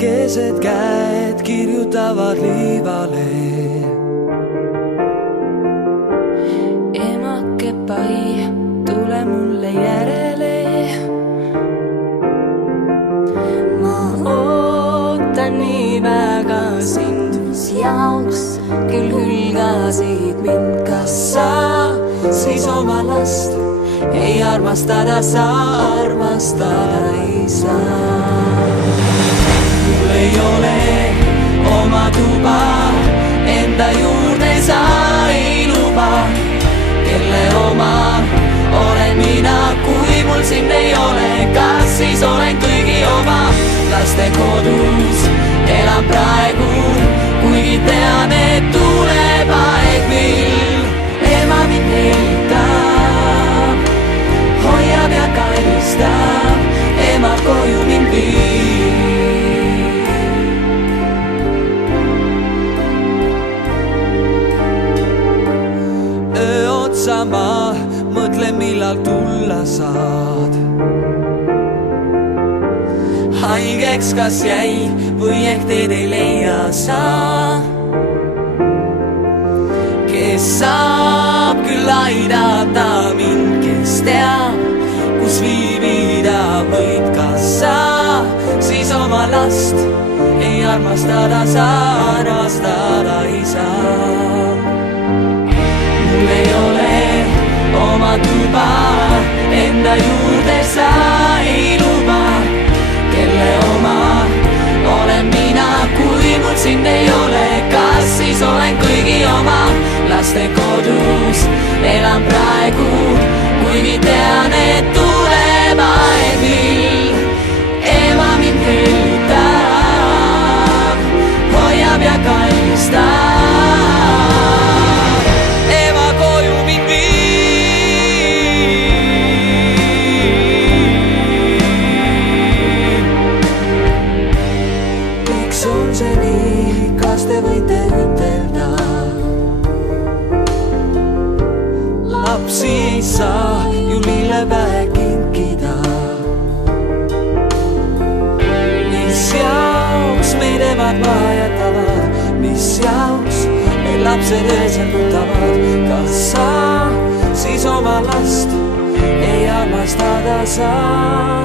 väikesed käed kirjutavad liivale. Emake pai, tule mulle järele. Ma ootan nii väga sind, mis jaoks küll hülgasid mind. Kas sa siis oma last ei armastada sa, armastada ei saa? Mul ei ole oma tuba, enda juurde sa ei luba. Kelle oma olen mina, kui mul sind ei ole? Kas siis olen kõigi oma? Laste kodus elan praegu, kuigi tean, et tuleb aeg, mil ema mind eeldab, hoiab ja karistab, ema koju mind viib. Öö otsa ma mõtlen, millal tulla saad. Haigeks kas jäi või ehk teed ei leia sa. Kes saab küll aidata mind, kes teab, kus viibida võid? Kas sa siis oma last ei armastada sa, armastada ei saa? Mul ei ole oma tuba, enda juurde sa ei luba. Kelle oma olen mina, kui mul sind ei ole? Kas siis olen kõigi oma? Laste kodus elan praegu, kuigi tean, et tuleb aeg, mil ema mind hüütab, hoiab ja karistab. Kas te võite ütelda, lapsi ei saa ju lillepäe kinkida? Mis jaoks meid emad maha jätavad, mis jaoks meil lapsed öösendutavad? Kas sa siis oma last ei armastada saa?